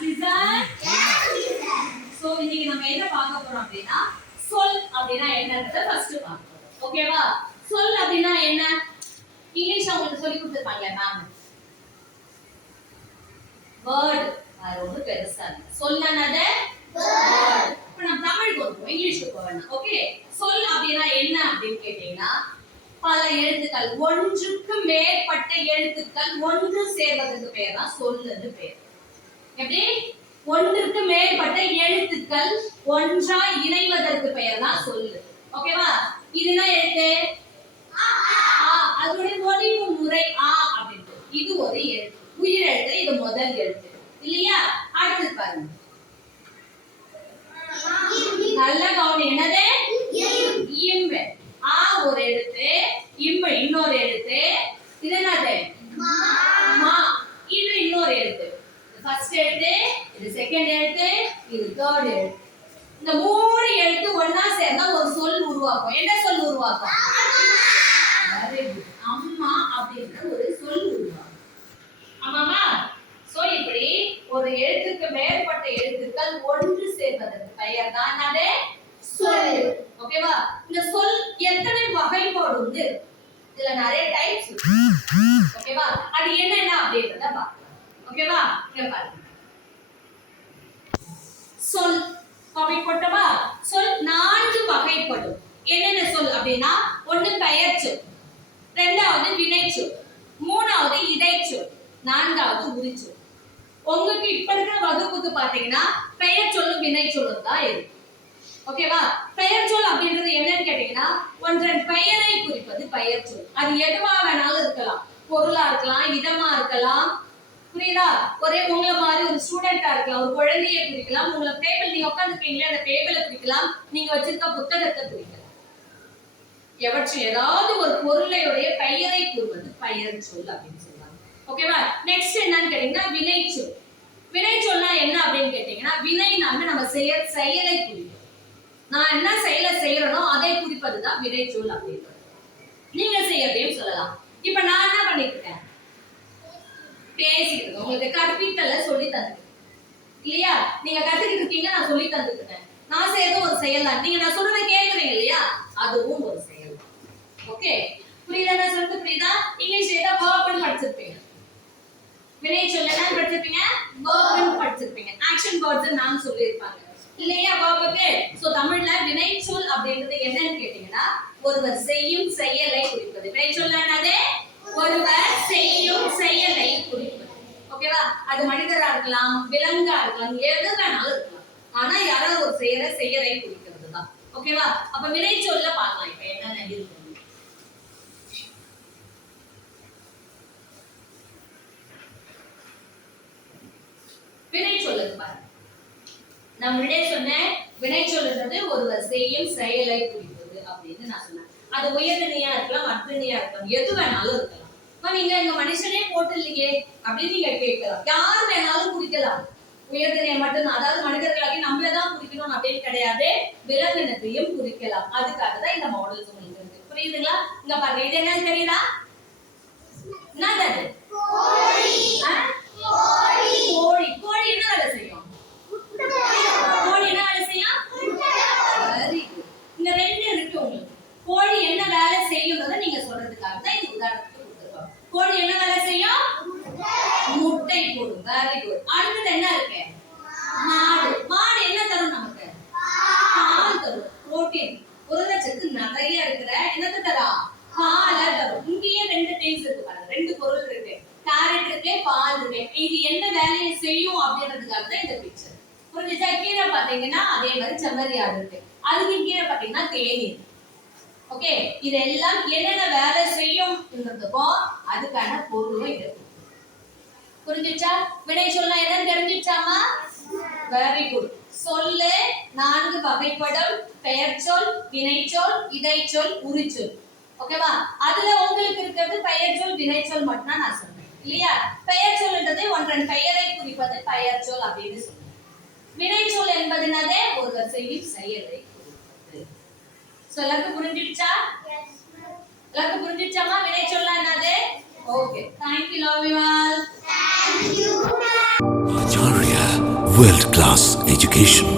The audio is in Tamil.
listen. So இன்னைக்கு நம்ம என்ன பார்க்க போறோம் அப்படினா சொல் அப்படினா என்னன்றத ஃபர்ஸ்ட் பார்ப்போம். ஓகேவா? சொல் அப்படினா என்ன? இங்கிலீஷ்ல உங்களுக்கு சொல்லி கொடுத்திருப்பாங்க மேம். வேர்ட் அது ரொம்ப பெருசா இருக்கு. சொல் என்னது? வேர்ட். இப்போ நம்ம தமிழுக்கு வருவோம், இங்கிலீஷ்க்கு போவேன். ஓகே? சொல் அப்படினா என்ன அப்படினு கேட்டீங்கன்னா பல எழுத்துக்கள், ஒன்றுக்கு மேற்பட்ட எழுத்துக்கள் ஒன்று சேர்வதற்கு பெயர் தான் சொல்லுன்னு பெயர். எப்படி? ஒன்றுக்கு மேற்பட்ட எழுத்துக்கள் ஒன்றாய் இணைவதற்கு பெயர் தான் சொல்லு. ஓகேவா? இதுனா எழுத்து ஆ, அதோட ஒலிவு முறை ஆ அப்படின்றது. இது ஒரு எழுத்து, உயிர் எழுத்து. இது முதல் எழுத்து இல்லையா? அடுத்து பாருங்க, நல்ல கவனி. என்னது? இம். ஆ ஒரு எழுத்து, இம் இன்னொரு எழுத்து. இது என்னது? மா. இது இன்னொரு எழுத்து. ஃபர்ஸ்ட் எழுத்து, இது செகண்ட் எழுத்து, இது தேர்ட் எழுத்து. இந்த மூணு எழுத்து ஒண்ணா சேர்ந்தா ஒரு சொல் உருவாக்கும். என்ன சொல் உருவாக்கும்? அம்மா அப்படின்ற ஒரு சொல் உருவாக்கும். ஆமாமா? சோ இப்படி ஒரு எழுத்துக்கு மேற்பட்ட எழுத்துக்கள் ஒன்று சேர்வதற்கு பெயர் தான் என்னது? சொல். ஓகேவா? இந்த சொல் எத்தனை வகைப்பாடு உண்டு? இதுல நிறைய டைப்ஸ் இருக்கு. ஓகேவா? அது என்னென்ன அப்படின்றத பாக்கலாம். ஓகேவா? இங்க பாருங்க. சொல் காப்பி போட்டவா? சொல் 4 வகைப்படும். என்னென்ன சொல் அப்படினா, ஒன்னு பெயர் சொல், இரண்டாவது வினை சொல், மூணாவது இடைச்சொல், நான்காவது உரிச்சொல். உங்களுக்கு இப்ப இருக்கிற வகுப்புக்கு பாத்தீங்கன்னா பெயர் சொல்லும் வினை சொல்லும் தான் இருக்கு. ஓகேவா? பெயர் சொல் அப்படின்றது என்னன்னு கேட்டீங்கன்னா, ஒன்றன் பெயரை குறிப்பது பெயர் சொல். அது எதுவா வேணாலும் இருக்கலாம். பொருளா இருக்கலாம், இடமா இருக்கலாம். புரியுதா? ஒரே உங்கள மாதிரி ஒரு ஸ்டூடெண்டா இருக்கலாம், ஒரு குழந்தையை குறிக்கலாம், உங்கள டேபிள் நீங்க உட்கார்ந்துருக்கீங்களே அந்த டேபிளை குறிக்கலாம், நீங்க வச்சிருக்க புத்தகத்தை குறிக்கலாம். ஏதாவது ஒரு பொருளையுடைய பெயரை கூறுவது பெயர் சொல் அப்படின்னு சொல்றாங்க. ஓகேவா? நெக்ஸ்ட் என்னன்னு கேட்டீங்கன்னா வினை சொல். வினை சொல்னா என்ன அப்படின்னு கேட்டீங்கன்னா, வினைனால நம்ம செயலை குறிக்கும். நான் என்ன செயலை செய்யறனோ அதை குறிப்பதுதான் வினை சொல் அப்படின்றது. நீங்க செய்யறதையும் சொல்லலாம். இப்ப நான் என்ன பண்ணிட்டு இருக்கேன்? பேசிட்டு. உங்களுக்கு கற்பித்தல சொல்லி தந்துட்டேன் இல்லையா? நீங்க கத்துக்கிட்டு இருக்கீங்க, நான் சொல்லி தந்துட்டேன். நான் செய்யறது ஒரு செயல் தான். நீங்க நான் சொல்றதை கேக்குறீங்க இல்லையா? அதுவும் ஒரு செயல் தான். ஓகே? புரியுதா? நான் சொல்றது புரியுதா? இங்கிலீஷ்ல ஏதா வெர்ப்னு படிச்சிருப்பீங்க. வினை சொல்ல என்ன படிச்சிருப்பீங்க? வெர்ப்னு படிச்சிருப்பீங்க. ஆக்ஷன் வேர்ட்ஸ் நான் சொல்லிருப்பாங்க இல்லையா வெர்புக்கு? சோ தமிழ்ல வினை சொல் அப்படின்றது என்னன்னு கேட்டீங்கன்னா, ஒருவர் செய்யும் செயலை குறிப்பது. வினை சொல் என்னது? ஒருவர் செய்யும் செயலை குறிப்பது. ஓகேவா? அது மனிதரா இருக்கலாம், விலங்கா இருக்கலாம், எது வேணாலும் இருக்கலாம். ஆனா யாராவது ஒரு செயலை குறிக்கிறது தான். ஓகேவா? அப்ப வினை சொல்ல பார்க்கலாம். இப்ப என்னென்ன இருக்கு? வினை சொல்லுது பாருங்க. நான் முன்னாடியே சொன்னேன், வினை சொல்லுறது ஒருவர் செய்யும் செயலை குறிப்பது அப்படின்னு நான் சொன்னேன். அது உயர்நிலையா இருக்கலாம், மற்றநிலையா இருக்கலாம், எது வேணாலும் இருக்கலாம். நீங்க இந்த மனுஷனே போட்டு இல்லையே அப்படின்னு நீங்க கேட்கலாம். யார் வேணாலும் குறிக்கலாம். உயர்நிலையை மட்டும், அதாவது மனிதர்களாகி நம்மளதான் குறிக்கணும் அப்படின்னு கிடையாது, விலங்கினத்தையும் குறிக்கலாம். அதுக்காக தான் இந்த மாடல்ஸ் உங்களுக்கு இருக்கு. புரியுதுங்களா? இங்க பாருங்க, இது என்னன்னு தெரியுதா? என்னது? கோழி. கோழி. கோழி என்ன வேலை செய்யும்? கோழி என்ன வேலை செய்யும்? Very good. இந்த ரெண்டு இருக்கு உங்களுக்கு. கோழி என்ன வேலை செய்யும்ன்றத நீங்க சொல்றதுக்காக தான் இந்த உதாரணத்துக்கு கொடுத்திருக்கோம். கோழி என்ன வேலை செய்யும்? முட்டை போடும். Very good. அடுத்து என்ன இருக்கு? மாடு. மாடு என்ன தரும் நமக்கு? பால் தரும். புரோட்டீன், புரதச்சத்து நிறைய இருக்கிற என்னது தரும்? பால் தரும். இங்கேயே ரெண்டு திங்ஸ் இருக்கு பாருங்க, ரெண்டு பொருள் இருக்கு. கேரட் இருக்கு, பால் இருக்கு. இது என்ன வேலையை செய்யும் அப்படின்றதுக்காக தான் இந்த பிக்சர். புரிஞ்சுச்சா? கீழே பாத்தீங்கன்னா அதே மாதிரி செம்மறி ஆடு இருக்கு, அதுக்கு கீழே பாத்தீங்கன்னா தேநீர். ஓகே? இதெல்லாம் என்னென்ன வேலை செய்யும்ன்றதுக்கும் அதுக்கான பொருளும் இது. புரிஞ்சுச்சா? வினை சொல்ல என்னன்னு தெரிஞ்சுச்சாமா? Very good. சொல்லு 4 வகைப்படும். பெயர் சொல், வினை சொல், இடைச்சொல், உரிச்சொல். ஓகேவா? அதுல உங்களுக்கு இருக்கிறது பெயர் சொல், வினை சொல் மட்டும் தான் நான் சொல்றேன் இல்லையா? பெயர் சொல்ன்றது ஒன்றன் பெயரை குறிப்பது பெயர் சொல் அப்படின்னு சொல்றேன். வினை சொல் என்பது என்னது? ஒருவர் செய்யும் செயலை குறிப்பது. எல்லாருக்கும் புரிஞ்சிடுச்சா? எல்லாருக்கும் புரிஞ்சிடுச்சாமா? வினை சொல்ல என்னது? Okay, thank you, love you all. Thank you. World class education.